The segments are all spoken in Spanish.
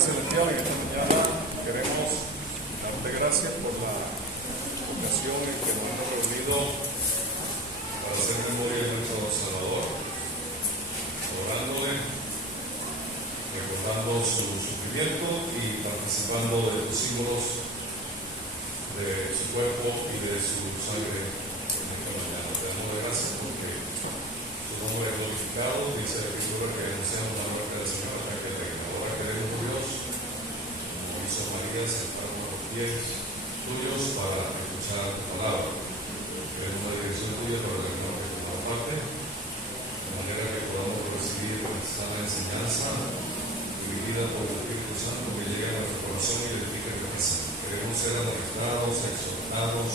Padre Celestial, en esta mañana queremos darte gracias por la ocasión en que nos hemos reunido para hacer memoria de nuestro Salvador, orándole, recordando su sufrimiento y participando de los símbolos de su cuerpo y de su sangre en esta mañana. Te damos gracias porque su nombre es glorificado, dice la Escritura que anunciamos la muerte del Señor hasta que reine. Ahora queremos, Dios, como hizo María, sentarnos a los pies tuyos para escuchar tu palabra. Queremos la dirección tuya para el Señor que tomamos parte, de manera que podamos recibir esta enseñanza dirigida por el Espíritu Santo que llegue a nuestro corazón y edifique el corazón. Queremos ser amonestados, exhortados,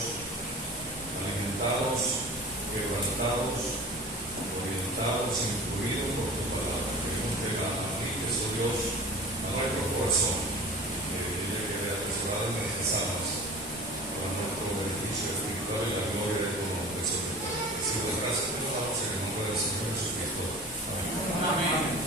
alimentados, quebrantados, orientados, instruidos por tu palabra. Queremos que la apliques, oh Dios, a nuestro corazón, que ella quede atesorada en nuestras almas, para nuestro beneficio espiritual y la gloria de tu nombre sobre todo. Recibo gracias por la noche que no puede el Señor Jesucristo. Amén. Amén.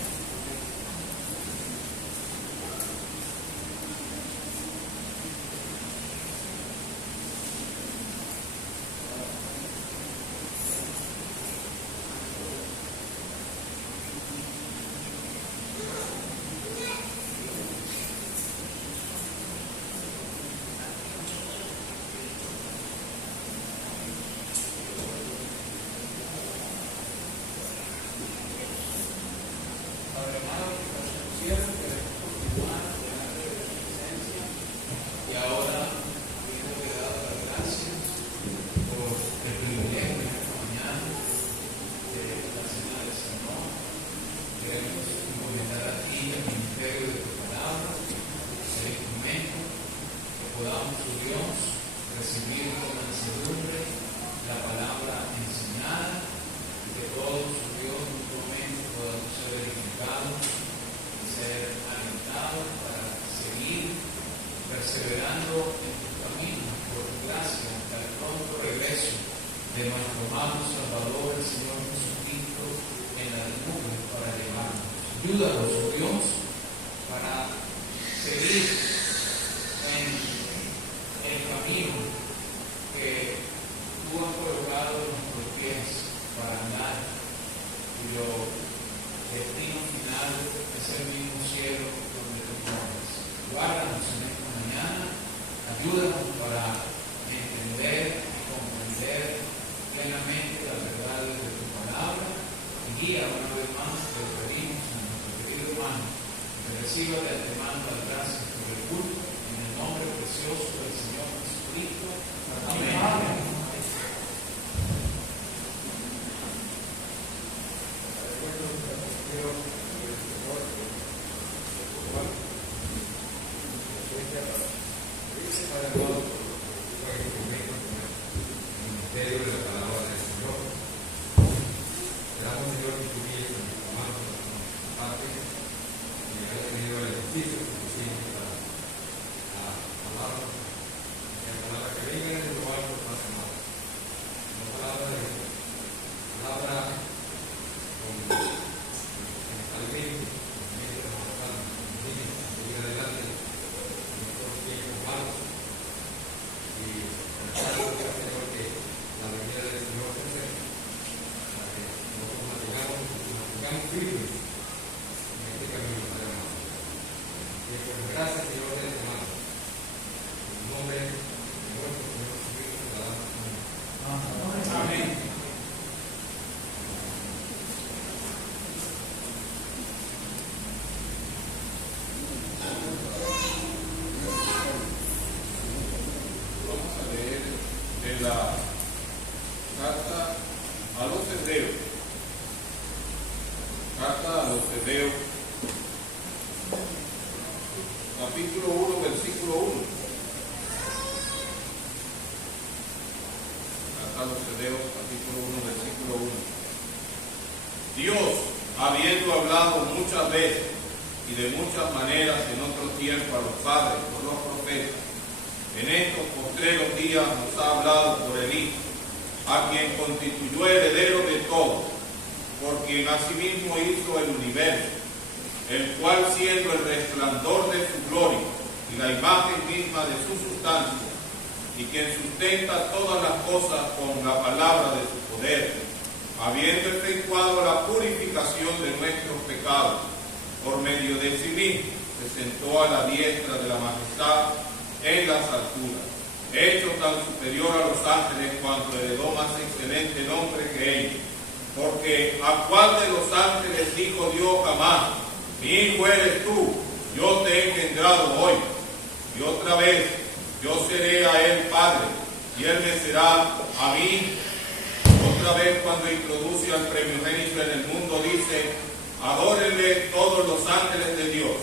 A quien constituyó heredero de todo, por quien asimismo hizo el universo, el cual siendo el resplandor de su y la imagen misma de su sustancia, y quien sustenta todas las cosas con la palabra de su poder, habiendo efectuado la purificación de nuestros pecados, por medio de sí mismo, se sentó a la diestra de la majestad en las alturas, hecho tan superior a los ángeles cuanto heredó más excelente nombre que ellos. Porque ¿a cuál de los ángeles dijo Dios jamás: mi hijo eres tú, yo te he engendrado hoy? Y otra vez, yo seré a él padre, y él me será a mí. Otra vez, cuando introduce al primogénito en el mundo, dice: adórenle todos los ángeles de Dios.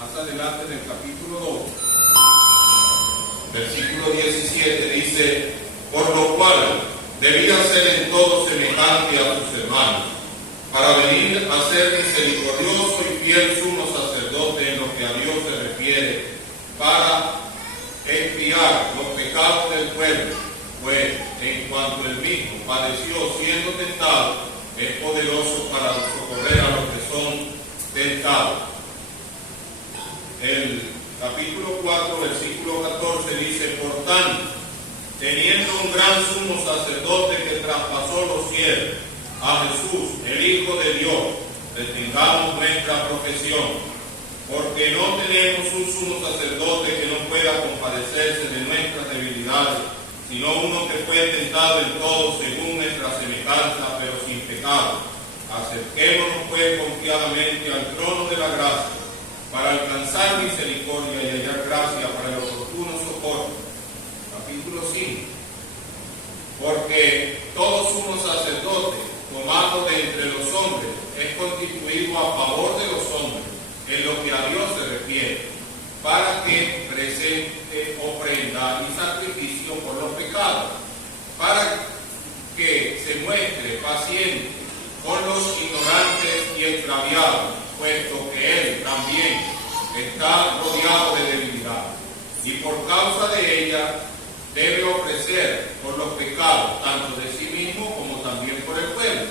Más adelante, en el capítulo 2, versículo 17, dice: por lo cual debía ser en todo semejante a sus hermanos, para venir a ser misericordioso y fiel sumo sacerdote en lo que a Dios se refiere, para expiar los pecados del pueblo, pues en cuanto él mismo padeció siendo tentado, es poderoso para socorrer a los que son tentados. El capítulo 4, versículo 14 dice: por tanto, teniendo un gran sumo sacerdote que traspasó los cielos, a Jesús, el Hijo de Dios, retengamos nuestra profesión, porque no tenemos un sumo sacerdote que no pueda compadecerse de nuestras debilidades, sino uno que fue tentado en todo según nuestra semejanza, pero sin pecado. Acerquémonos pues confiadamente al trono de la gracia, para alcanzar misericordia y hallar gracia para el oportuno socorro. Capítulo 5. Porque todo sumo sacerdote tomado de entre los hombres es constituido a favor de los hombres en lo que a Dios se refiere, para que presente ofrenda y sacrificio por los pecados, para que se muestre paciente con los ignorantes y extraviados, puesto que él también está rodeado de debilidad, y por causa de ella debe ofrecer por los pecados, tanto de sí mismo como también por el pueblo.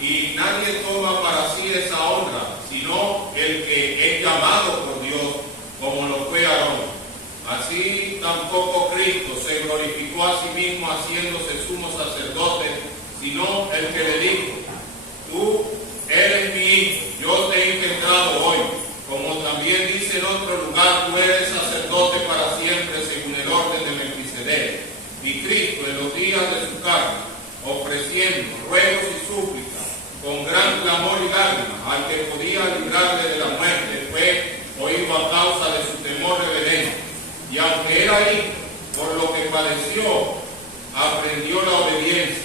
Y nadie toma para sí esa honra, sino el que es llamado por Dios, como lo fue Aarón. Así tampoco Cristo se glorificó a sí mismo haciéndose sumo sacerdote, sino el que le dijo: tú eres mi hijo, yo te he engendrado hoy. Como también dice en otro lugar: tú eres sacerdote para siempre según el orden de Melquisedec. Y Cristo, en los días de su carne, ofreciendo ruegos y súplicas con gran clamor y lágrimas al que podía librarle de la muerte, fue oído a causa de su temor reverente. Y aunque era hijo, por lo que padeció, aprendió la obediencia,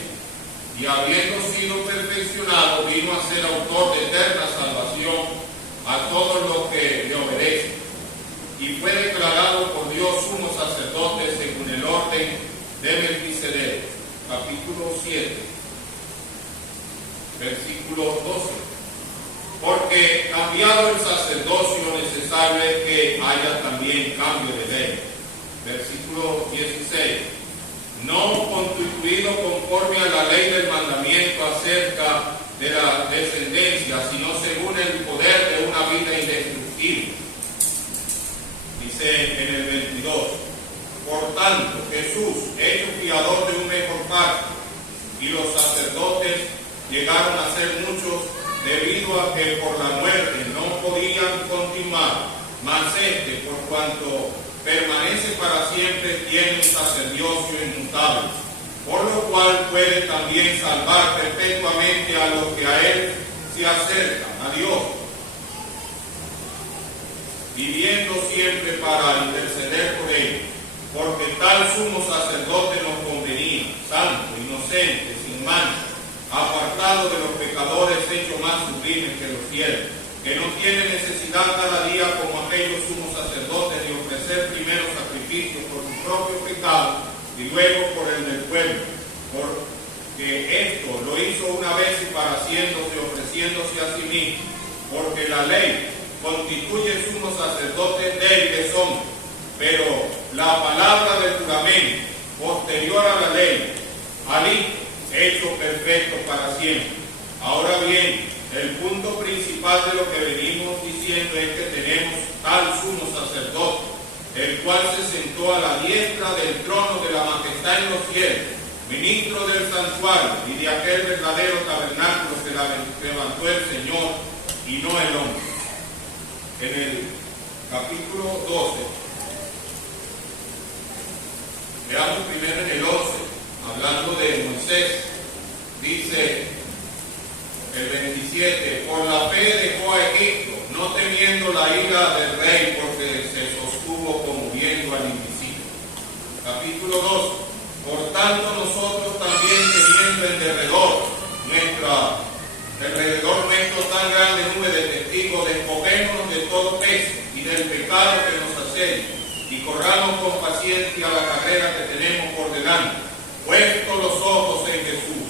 y habiendo sido perfeccionado, vino a ser autor de eterna salvación a todos los que le obedecen. Y fue declarado por Dios sumo sacerdote según el orden de Melquisedec. Capítulo 7, versículo 12. Porque cambiado el sacerdocio, necesario es que haya también cambio de ley. Versículo 16. No constituido conforme a la ley del mandamiento acerca de la descendencia, sino según el poder de una vida indestructible. Dice en el 22. Por tanto, Jesús, hecho fiador de un mejor pacto, y los sacerdotes llegaron a ser muchos, debido a que por la muerte no podían continuar, mas este, por cuanto permanece para siempre, tiene un sacerdocio inmutable, por lo cual puede también salvar perpetuamente a los que a él se acercan, a Dios, viviendo siempre para interceder por ellos, porque tal sumo sacerdote nos convenía, santo, inocente, sin mancha, apartado de los pecadores, hecho más sublimes que los cielos, que no tiene necesidad cada día como aquellos sumos sacerdotes de ofrecer primero sacrificios por su propio pecado y luego por el del pueblo, porque esto lo hizo una vez y para siempre, ofreciéndose a sí mismo, porque la ley constituye sumos sacerdotes débiles hombres, pero la palabra del juramento posterior a la ley, al Hijo, hecho perfecto para siempre. Ahora bien, el punto principal de lo que venimos diciendo es que tenemos tal sumo sacerdote, el cual se sentó a la diestra del trono de la majestad en los cielos, ministro del santuario y de aquel verdadero tabernáculo que levantó el Señor y no el hombre. En el capítulo 12, veamos primero en el 11, hablando de Moisés, dice el 27, por la fe dejó a Egipto, no temiendo la ira del rey, porque se sostuvo como viendo al invisible. Capítulo 2, por tanto nosotros también teniendo en derredor nuestro tan grande nube de testigos, despojémonos de todo peso y del pecado que nos asedia, y corramos con paciencia la carrera que tenemos por delante, puestos los ojos en Jesús,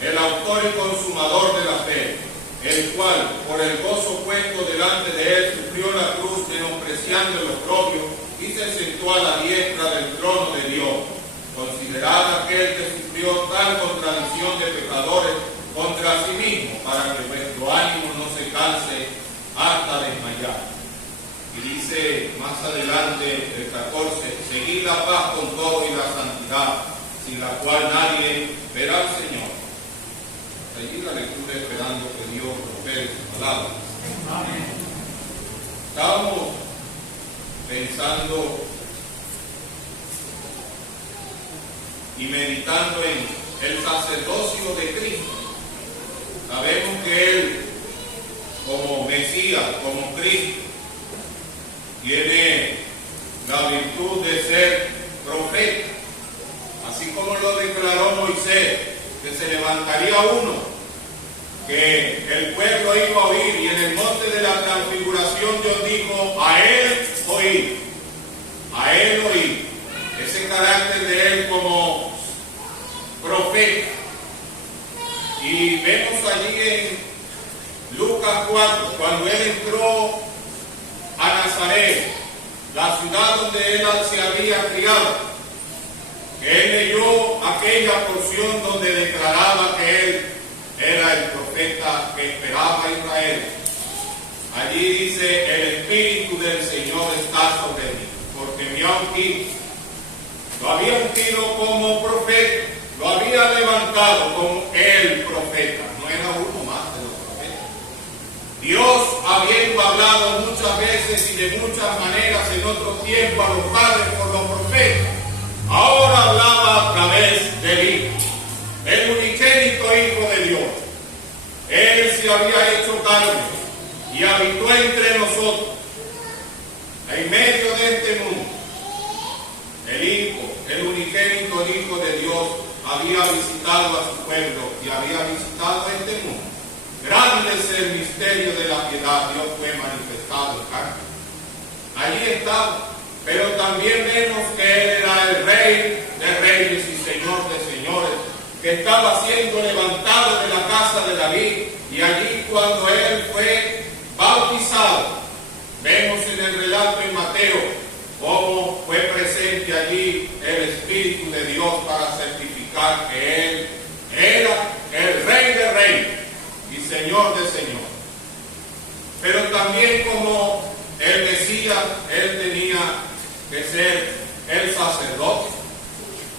el autor y consumador de la fe, el cual, por el gozo puesto delante de él, sufrió la cruz, menospreciando el oprobio, y se sentó a la diestra del trono de Dios. Considerad aquel que sufrió tal contradicción de pecadores contra sí mismo, para que vuestro ánimo no se canse hasta desmayar. Y dice más adelante el 14, seguid la paz con todo y la santidad, sin la cual nadie verá al Señor. Seguid la lectura esperando que Dios prospere su palabra. Amén. Estábamos pensando y meditando en el sacerdocio de Cristo. Sabemos que Él, como Mesías, como Cristo, tiene la virtud de ser profeta, así como lo declaró Moisés, que se levantaría uno, que el pueblo iba a oír, y en el monte de la transfiguración Dios dijo, a él oír, a él oír. Ese carácter de él como profeta. Y vemos allí en Lucas 4, cuando él entró a Nazaret, la ciudad donde él se había criado, que él leyó aquella porción donde declaraba que él era el profeta que esperaba a Israel. Allí dice, el Espíritu del Señor está sobre mí, porque me ha ungido. Lo había ungido como profeta, lo había levantado como el profeta, no era uno más de los profetas. Dios, habiendo hablado muchas veces y de muchas maneras en otro tiempo a los padres por los profetas, ahora hablaba a través del Hijo, el unigénito Hijo de Dios. Él se había hecho carne y habitó entre nosotros, en medio de este mundo. El Hijo, el unigénito Hijo de Dios, había visitado a su pueblo y había visitado a este mundo. Grande es el misterio de la piedad, Dios fue manifestado en carne. Allí estaba, pero también vemos que Él era el Rey de reyes y Señor de señores, que estaba siendo levantado de la casa de David, y allí cuando Él fue bautizado, vemos en el relato en Mateo, cómo fue presente allí el Espíritu de Dios para certificar que Él era el Rey de reyes y Señor de señores. Pero también como el Mesías, Él tenía que ser el sacerdote.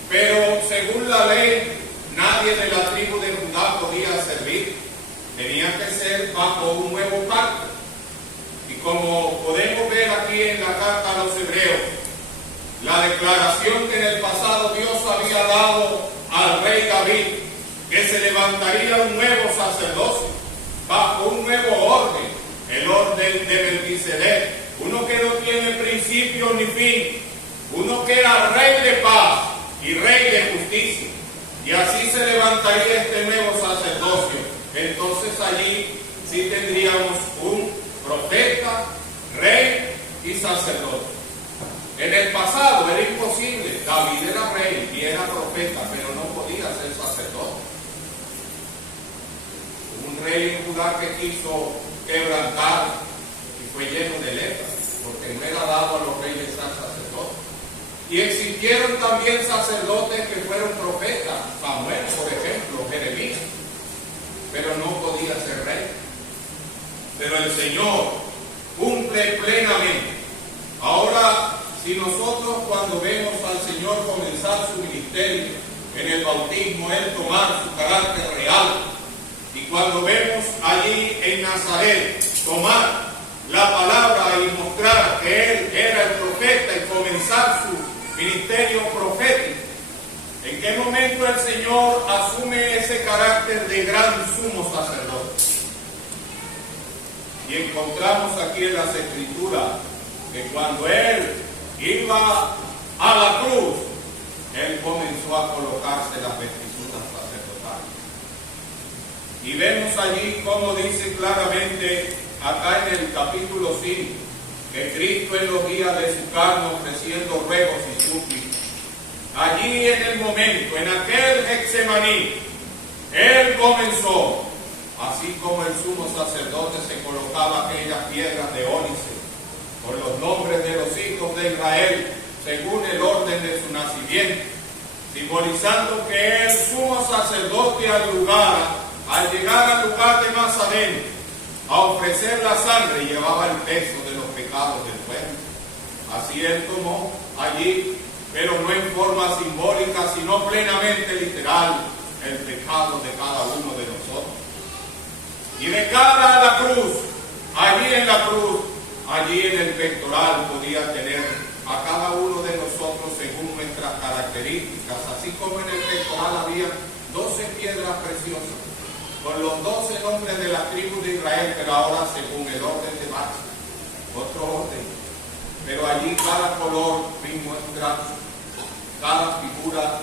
Pero según la ley, nadie de la tribu de Judá podía servir. Tenía que ser bajo un nuevo pacto. Y como podemos ver aquí en la carta a los Hebreos, la declaración que en el pasado Dios había dado al rey David, que se levantaría un nuevo sacerdocio, bajo un nuevo orden, el orden de Melquisedec, uno que no tiene principio ni fin, uno que era rey de paz y rey de justicia, y así se levantaría este nuevo sacerdocio. Entonces allí sí tendríamos un profeta, rey y sacerdote. En el pasado era imposible. David era rey y era profeta, pero no podía ser sacerdote. Un rey en Judá que quiso quebrantar y fue lleno de lepra, porque no era dado a los reyes ser sacerdotes. Y existieron también sacerdotes que fueron profetas, Samuel, por ejemplo, Jeremías, pero no podía ser rey. cumple plenamente. Ahora, si nosotros cuando vemos al Señor comenzar su ministerio en el bautismo, Él tomar su carácter real, y cuando vemos allí en Nazaret tomar la palabra y mostrar que Él era el profeta y comenzar su ministerio profético, ¿en qué momento el Señor asume ese carácter de gran sumo sacerdote? Y encontramos aquí en las Escrituras que cuando Él iba a la cruz, Él comenzó a colocarse las vestiduras sacerdotales. Y vemos allí como dice claramente acá en el capítulo 5, que Cristo en los días de su carne ofreciendo ruegos y súplicas. Allí en el momento, en aquel Getsemaní, Él comenzó, así como el sumo sacerdote se colocaba aquellas piedras de ónice con los nombres de los hijos de Israel, según el orden de su nacimiento, simbolizando que el sumo sacerdote al llegar al lugar de más adentro, a ofrecer la sangre, llevaba el peso de los pecados del pueblo. Así Él tomó allí, pero no en forma simbólica, sino plenamente literal, el pecado de cada uno de nosotros. Y de cara a la cruz, allí en la cruz, allí en el pectoral podía tener a cada uno de nosotros según nuestras características, así como en el pectoral había 12 piedras preciosas, con los 12 nombres de la tribu de Israel, pero ahora según el orden de Bach, otro orden. Pero allí cada color muestra, cada figura,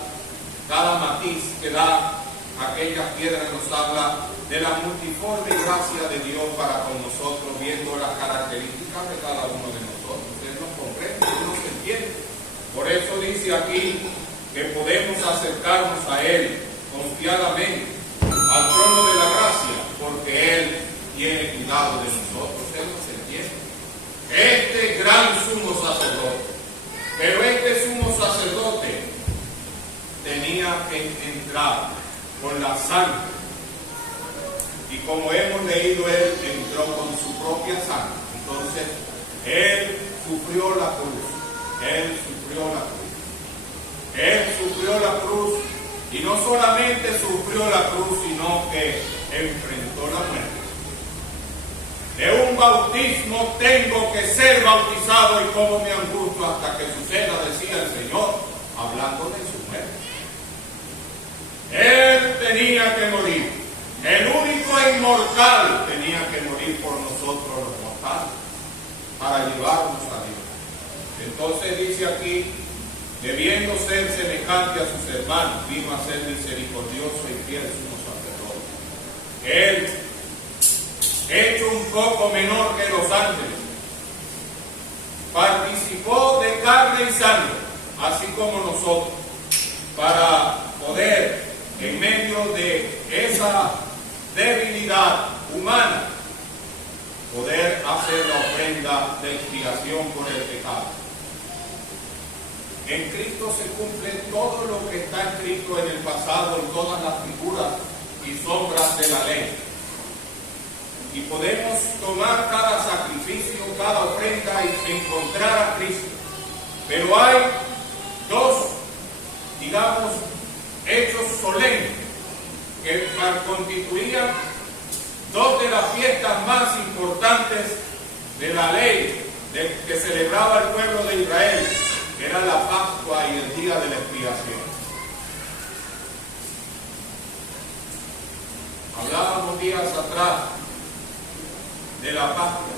cada matiz que da aquellas piedras nos habla de la multiforme gracia de Dios para con nosotros, viendo las características de cada uno de nosotros. Él nos comprende, Él nos entiende. Por eso dice aquí que podemos acercarnos a Él confiadamente, al trono de la gracia, porque Él tiene cuidado de nosotros. Él nos entiende. Este gran sumo sacerdote, pero este sumo sacerdote tenía que entrar con la sangre. Y como hemos leído, Él entró con su propia sangre. Entonces, Él sufrió la cruz. Él sufrió la cruz. Él sufrió la cruz. Y no solamente sufrió la cruz, sino que enfrentó la muerte. De un bautismo tengo que ser bautizado y como me angustio hasta que suceda, decía el Señor, hablando de su muerte. Él tenía que morir. El único inmortal tenía que morir por nosotros los mortales, para llevarnos a Dios. Entonces dice aquí, debiendo ser semejante a sus hermanos, vino a ser misericordioso y fiel sumo sacerdote. Él, hecho un poco menor que los ángeles, participó de carne y sangre, así como nosotros, para poder, en medio de esa debilidad humana, poder hacer la ofrenda de expiación por el pecado. En Cristo se cumple todo lo que está escrito en el pasado, en todas las figuras y sombras de la ley. Y podemos tomar cada sacrificio, cada ofrenda y encontrar a Cristo. Pero hay dos, digamos, hechos solemnes que constituían dos de las fiestas más importantes de la ley que celebraba el pueblo de Israel. Era la Pascua y el día de la expiación. Hablábamos días atrás de la Pascua.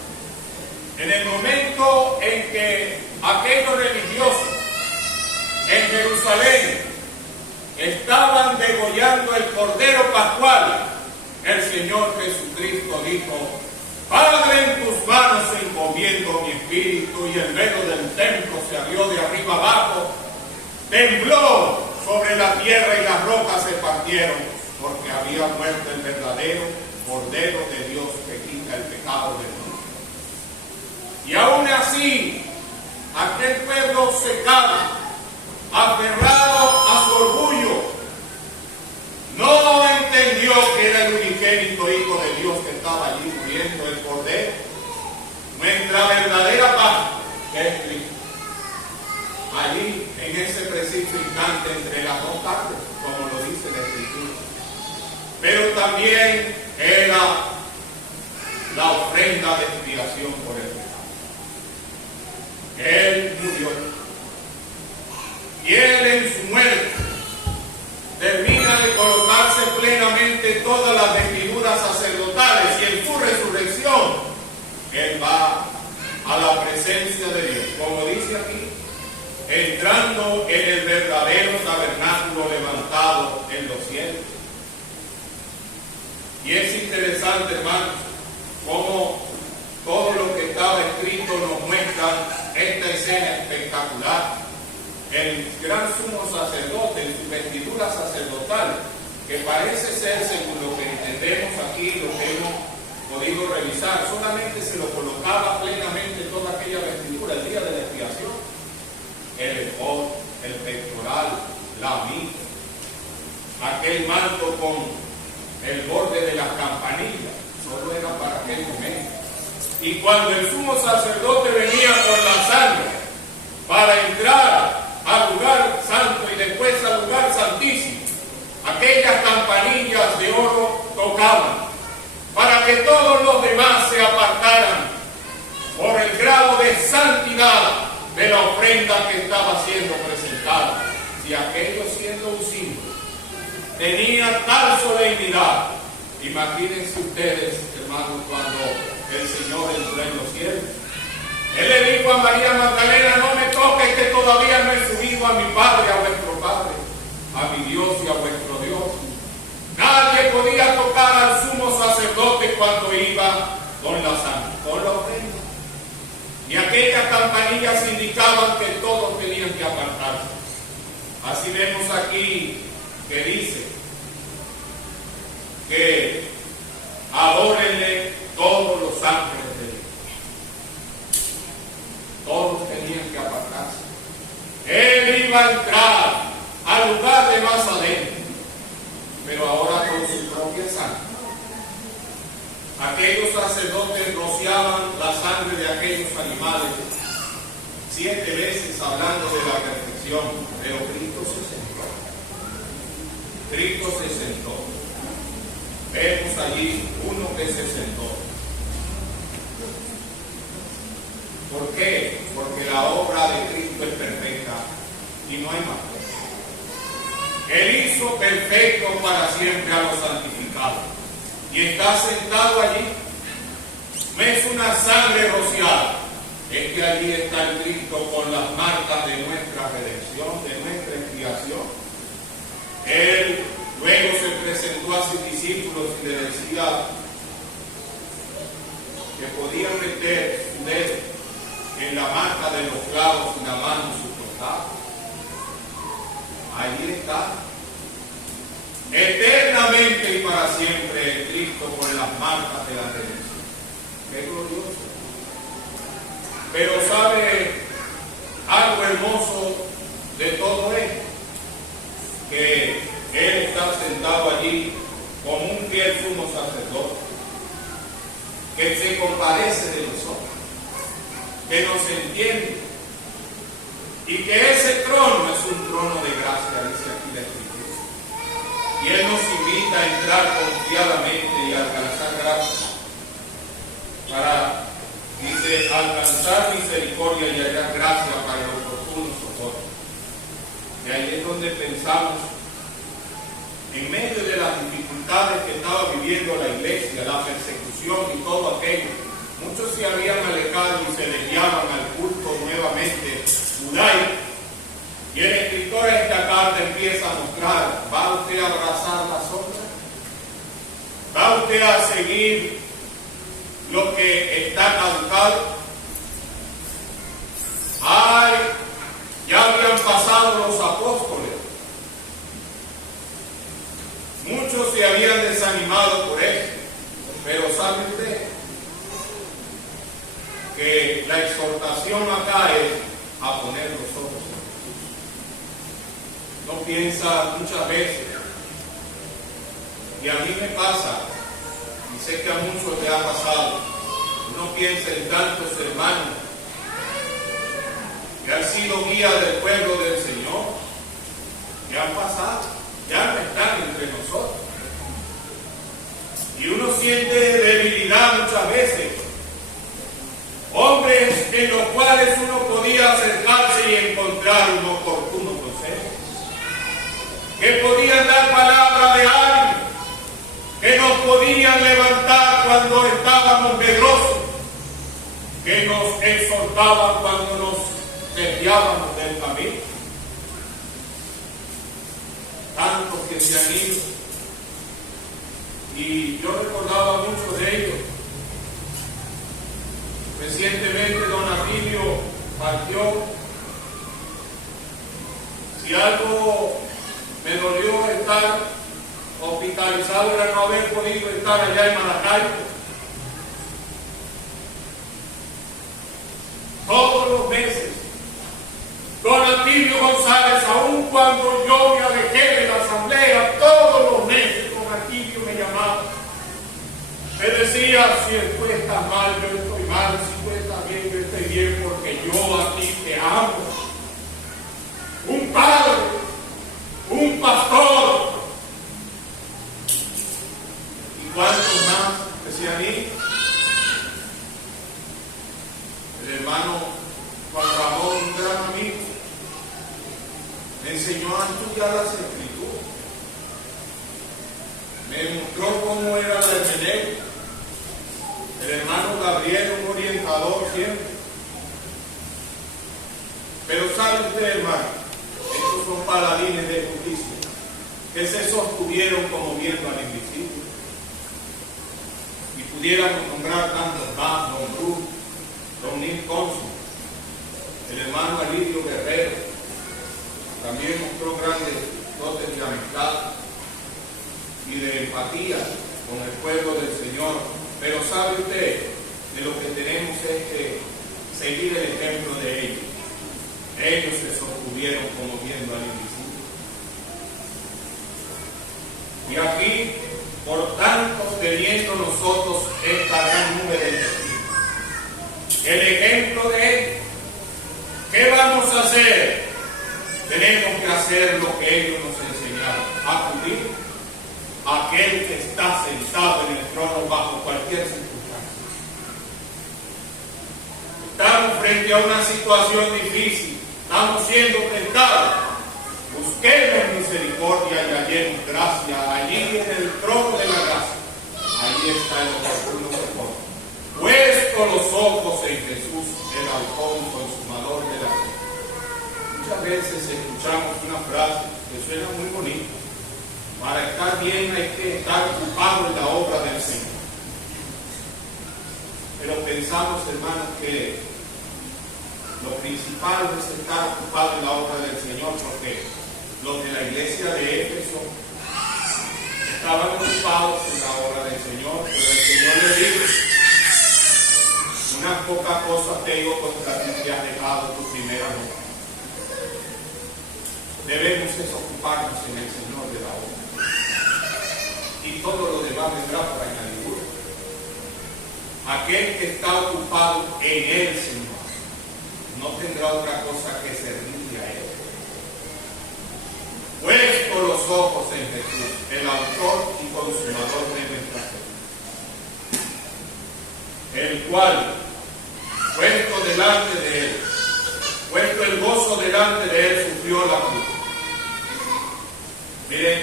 En el momento en que aquellos religiosos en Jerusalén estaban degollando el Cordero Pascual, el Señor Jesucristo dijo: Padre, en tus manos encomiendo mi espíritu, y el velo del templo se abrió de arriba abajo, tembló sobre la tierra y las rocas se partieron, porque había muerto el verdadero Cordero de Dios que quita el pecado del mundo. Y aún así, aquel pueblo secado, aferrado a su orgullo, no entendió que era el unigénito Hijo de Dios que estaba allí muriendo, el Cordero. Nuestra verdad contrincante entre las dos partes, como lo dice la Escritura. Pero también era la ofrenda de expiación por el pecado. Él murió. Y Él en su muerte termina de colocarse plenamente todas las vestiduras sacerdotales, y en su resurrección Él va a la presencia de Dios, como dice aquí, entrando en el verdadero tabernáculo levantado en los cielos. Y es interesante, hermanos, cómo todo lo que estaba escrito nos muestra esta escena espectacular. El gran sumo sacerdote en su vestidura sacerdotal, que parece ser, según lo que entendemos aquí, lo que hemos podido revisar, solamente se lo colocaba plenamente toda aquella vestidura el día de la expiación: el efod, el pectoral, la mitra, aquel manto con el borde de las campanillas, solo era para aquel momento. Y cuando el sumo sacerdote venía con la sangre para entrar al lugar santo y después al lugar santísimo, aquellas campanillas de oro tocaban para que todos los demás se apartaran por el grado de santidad de la ofrenda que estaba siendo presentada. Si aquello, siendo un símbolo, tenía tal solemnidad, imagínense ustedes, hermanos, cuando el Señor entró en los cielos. Él le dijo a María Magdalena: no me toques, que todavía no he subido a mi Padre, a vuestro Padre, a mi Dios y a vuestro Dios. Nadie podía tocar al sumo sacerdote cuando iba con la sangre, con la ofrenda. Y aquellas campanillas indicaban que todos tenían que apartarse. Así vemos aquí que dice que adórenle todos los ángeles de Dios. Todos tenían que apartarse. Él iba a entrar al lugar de más adentro, pero ahora con su propia sangre. Aquellos sacerdotes rociaban la sangre de aquellos animales 7 veces, hablando de la perfección, pero Cristo se sentó. Cristo se sentó. Vemos allí uno que se sentó. ¿Por qué? Porque la obra de Cristo es perfecta y no hay más. Él hizo perfecto para siempre a los santificados y está sentado allí. No es una sangre rociada, es que allí está el Cristo con las marcas de nuestra redención, de nuestra expiación. Él luego se presentó a sus discípulos y le decía que podían meter su dedo en la marca de los clavos y la mano en su costado. Allí está, eternamente y para siempre, Cristo con las marcas de la redención. ¡Qué glorioso! Pero ¿sabe algo hermoso de todo esto? Que Él está sentado allí como un fiel sumo sacerdote, que se compadece de nosotros, que nos entiende, y que ese trono es un trono de gracia, dice aquí la Escritura. Y Él nos invita a entrar confiadamente y a alcanzar gracia, para, dice, alcanzar misericordia y hallar gracia para el oportuno socorro. Y ahí es donde pensamos, en medio de las dificultades que estaba viviendo la iglesia, la persecución y todo aquello, muchos se habían alejado y se desviaban al culto nuevamente judaico. Y el escritor de esta carta empieza a mostrar: ¿va usted a abrazar la sombra? ¿Va usted a seguir lo que está caducado? ¡Ay! Ya habían pasado los apóstoles. Muchos se habían desanimado por eso. Pero ¿sabe usted que la exhortación acá es a poner los ojos en Jesús? No piensa muchas veces, y a mí me pasa, y sé que a muchos le ha pasado, uno piensa en tantos hermanos que han sido guía del pueblo del Señor, que han pasado, ya no están entre nosotros. Y uno siente debilidad muchas veces. Hombres en los cuales uno podía acercarse y encontrar un oportuno consejo, que podían dar palabra de ánimo, que nos podían levantar cuando estábamos medrosos, que nos exhortaban cuando nos desviábamos del camino. Tantos que se han ido, y yo recordaba muchos de ellos. Recientemente don Atilio partió. Si algo me dolió estar hospitalizado era no haber podido estar allá en Maracaibo. Todos los meses, don Atilio González, aun cuando yo me alejé de la asamblea, todos los meses don Atilio me llamaba. Me decía, si tú estás mal, yo estoy mal, si tú estás bien, yo estoy bien, porque yo a ti te amo. Un padre, un pastor. ¿Y cuántos más que se han ido? El hermano Juan Ramón, un gran amigo, me enseñó a estudiar las Escrituras. Me mostró cómo era la hermenéutica. El hermano Gabriel, un orientador siempre. Pero sabe usted, hermano, estos son paladines de justicia que se sostuvieron como viendo al invisible. Y pudiéramos nombrar tantos más, don Bruce, don Nil Consul, el hermano Alirio Guerrero, también mostró grandes dotes de amistad y de empatía con el pueblo del Señor. Pero sabe usted, de lo que tenemos es que seguir el ejemplo de ellos. Ellos se sostuvieron como viendo al invisible. Y aquí, por tanto, teniendo nosotros esta gran nube de testigos, el ejemplo de ellos, ¿qué vamos a hacer? Tenemos que hacer lo que ellos nos enseñaron, acudir a aquel que está sentado en el trono bajo cualquier circunstancia. Estamos frente a una situación difícil, estamos siendo tentados. Busquemos misericordia y hallemos gracia allí en el trono de la gracia. Allí está el oportuno socorro. Puesto los ojos en Jesús, el autor y consumador de la fe. Muchas veces escuchamos una frase que suena muy bonita. Para estar bien hay que estar ocupado en la obra del Señor. Pero pensamos, hermanos, que lo principal es estar ocupado en la obra del Señor, porque los de la iglesia de Éfeso estaban ocupados en la obra del Señor, pero el Señor le dijo: unas pocas cosas tengo contra ti, que has dejado tu primera obra. Debemos ocuparnos en el Señor de la obra, y todo lo demás vendrá por añadidura. Aquel que está ocupado en el Señor no tendrá otra cosa que servirle a Él. Puesto los ojos en Jesús, el autor y consumador de nuestra fe, el cual, puesto delante de Él, puesto el gozo delante de Él, sufrió la cruz. Miren,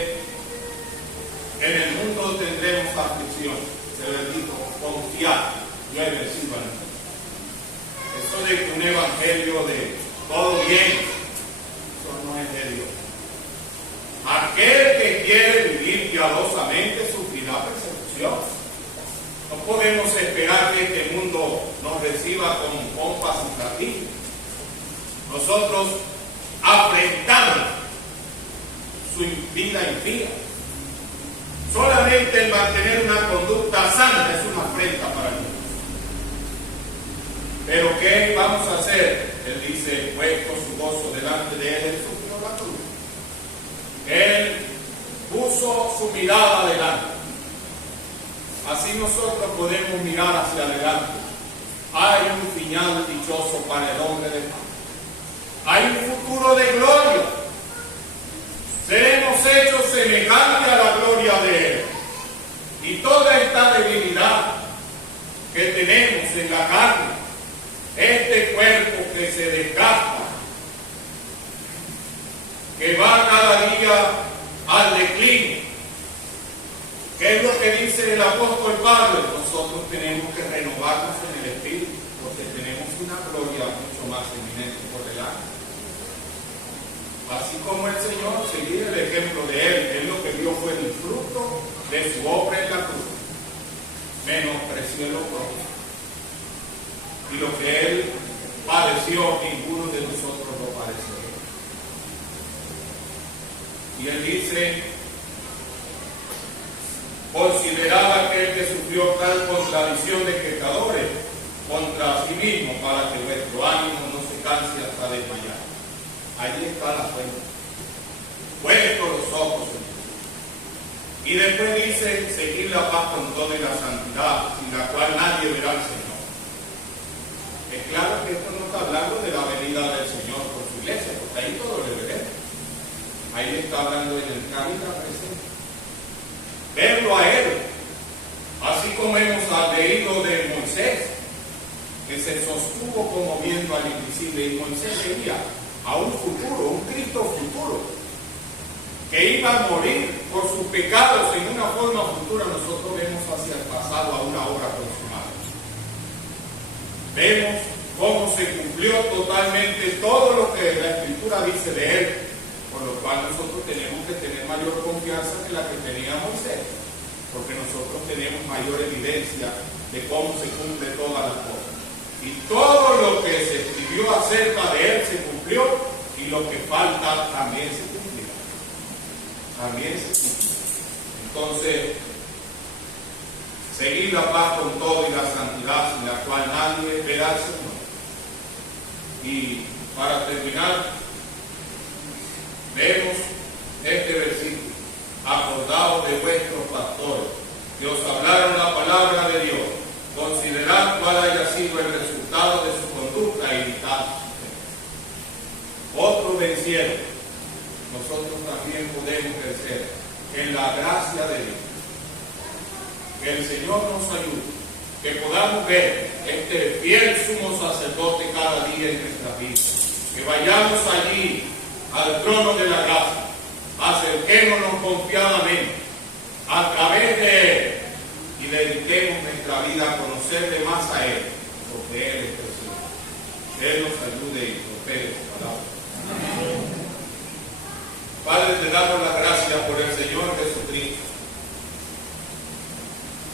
en el mundo tendremos aflicción, se les dijo: confiad, yo he vencido al mundo. Eso de que un evangelio de todo bien, eso no es de Dios. Aquel que quiere vivir piadosamente sufrirá persecución. No podemos esperar que este mundo nos reciba con pompas y platillos. Nosotros afrentamos su vida impía. Solamente el mantener una conducta santa es una afrenta para Dios. Pero ¿qué vamos a hacer? Él dice: puesto su gozo delante de Él, Él sufrió la cruz. Él puso su mirada adelante. Así nosotros podemos mirar hacia adelante. Hay un final dichoso para el hombre de paz. Hay un futuro de gloria. hechos semejantes a la gloria de Él. Y toda esta debilidad que tenemos en la carne, este cuerpo que se desgasta, que va cada día al declive, ¿qué es lo que dice el apóstol Pablo? Nosotros tenemos que renovarnos en el espíritu, porque tenemos una gloria mucho más eminente por delante. Así como el Señor, seguir el ejemplo de Él lo que vio fue el fruto de su obra en la cruz, menospreció lo propio. Y lo que Él padeció, ninguno de nosotros lo padeció. Y Él dice, consideraba que el que sufrió tal contradicción de pecadores contra sí mismo, para que vuestro ánimo no se canse hasta desmayar. Allí está la fuente. Puesto los ojos en Jesús. Y después dice, seguir la paz con toda la santidad, sin la cual nadie verá al Señor. Es claro que esto no está hablando de la venida del Señor por su iglesia, porque ahí todo le veremos. Ahí está hablando en el camino presente. Verlo a Él, así como hemos leído de Moisés, que se sostuvo como viendo al invisible, y Moisés veía a un futuro, un Cristo futuro, que iba a morir por sus pecados en una forma futura. Nosotros vemos hacia el pasado a una hora aproximada. Vemos cómo se cumplió totalmente todo lo que la Escritura dice de Él, por lo cual nosotros tenemos que tener mayor confianza que la que tenía Moisés, porque nosotros tenemos mayor evidencia de cómo se cumple todas las cosas. Y todo lo que se escribió acerca de Él se cumplió, y lo que falta también se cumplirá. También se cumplirá. Entonces, seguir la paz con todo y la santidad, sin la cual nadie verá al Señor. Y para terminar, vemos este versículo: acordaos de vuestros pastores, que os hablaron la palabra de Dios, considerad cuál haya sido el resultado de su conducta y imitad. Otros vencieron, nosotros también podemos vencer en la gracia de Dios. Que el Señor nos ayude, que podamos ver este fiel sumo sacerdote cada día en nuestra vida, que vayamos allí al trono de la gracia, acerquémonos confiadamente a través de Él y dediquemos nuestra vida a conocerle más a Él, porque Él es precioso. Que Él nos ayude y prospere su palabra. Padre, te damos las gracias por el Señor Jesucristo,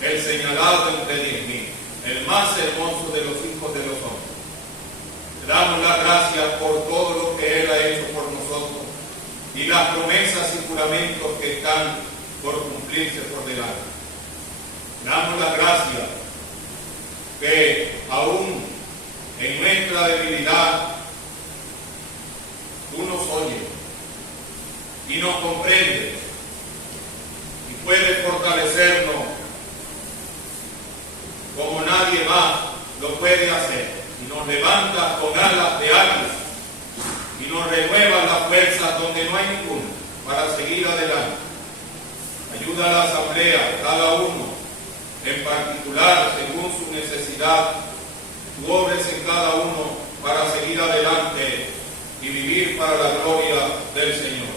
el señalado entre 10,000, el más hermoso de los hijos de los hombres. Te damos las gracias por todo lo que Él ha hecho por nosotros y las promesas y juramentos que están por cumplirse por delante. Te damos las gracias que aún en nuestra debilidad tú nos oyes y nos comprendes y puedes fortalecernos como nadie más lo puede hacer, y nos levantas con alas de águila y nos renuevas las fuerzas donde no hay ninguna para seguir adelante. Ayuda a la asamblea, cada uno en particular según su necesidad. Tú obres en cada uno para seguir adelante y vivir para la gloria del Señor.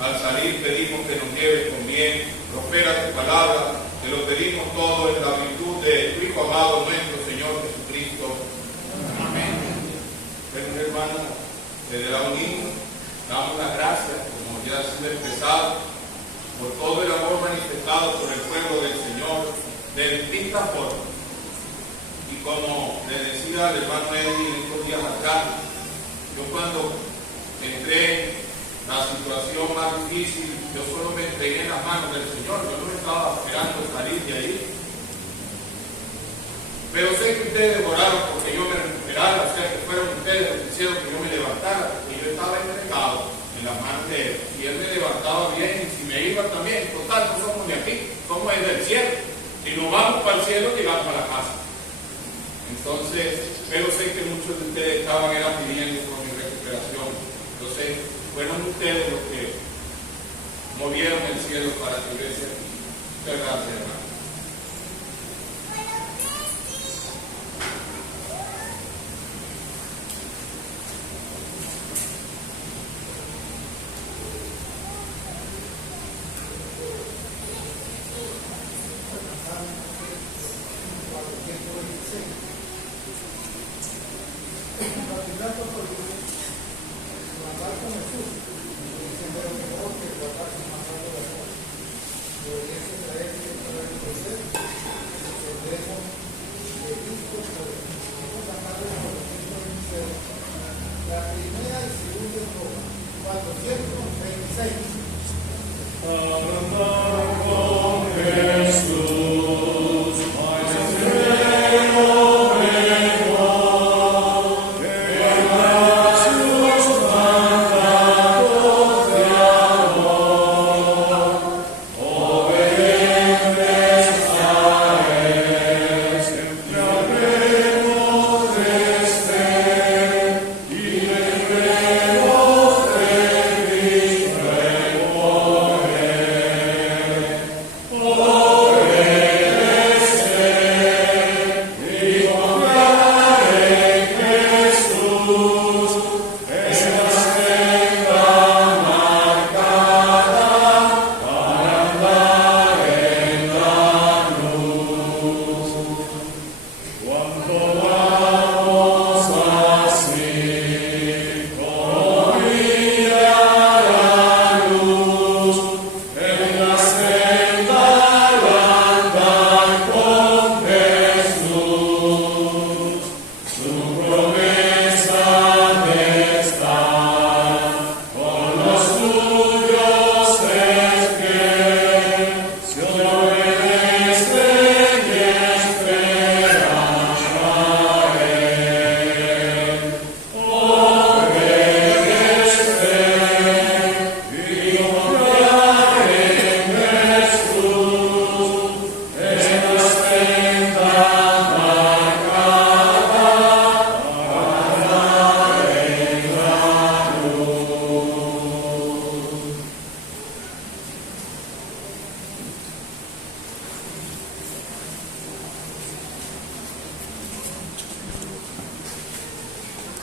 Al salir pedimos que nos lleves con bien, prospera tu palabra. Te lo pedimos todo en la virtud de tu Hijo amado, nuestro Señor Jesucristo. Amén. Bueno, hermano, desde la unimos, damos las gracias, como ya ha sido expresado, por todo el amor manifestado por el pueblo del Señor de distintas formas. Y como le decía al hermano Eddie estos días atrás, yo cuando entré en la situación más difícil, yo solo me entregué en las manos del Señor. Yo no estaba esperando salir de ahí. Pero sé que ustedes oraron porque yo me recuperara, o sea que fueron ustedes los que hicieron que yo me levantara, porque yo estaba entregado en las manos de Él. Y Él me levantaba bien, y si me iba también, total, no somos de aquí, somos del cielo. Si nos vamos para el cielo, llegamos a la casa. Entonces, pero sé que muchos de ustedes estaban pidiendo por mi recuperación. Entonces, fueron ustedes los que movieron el cielo para tu iglesia. Muchas gracias, hermano. Jesús, diciendo que no, que guardar su mandato de amor.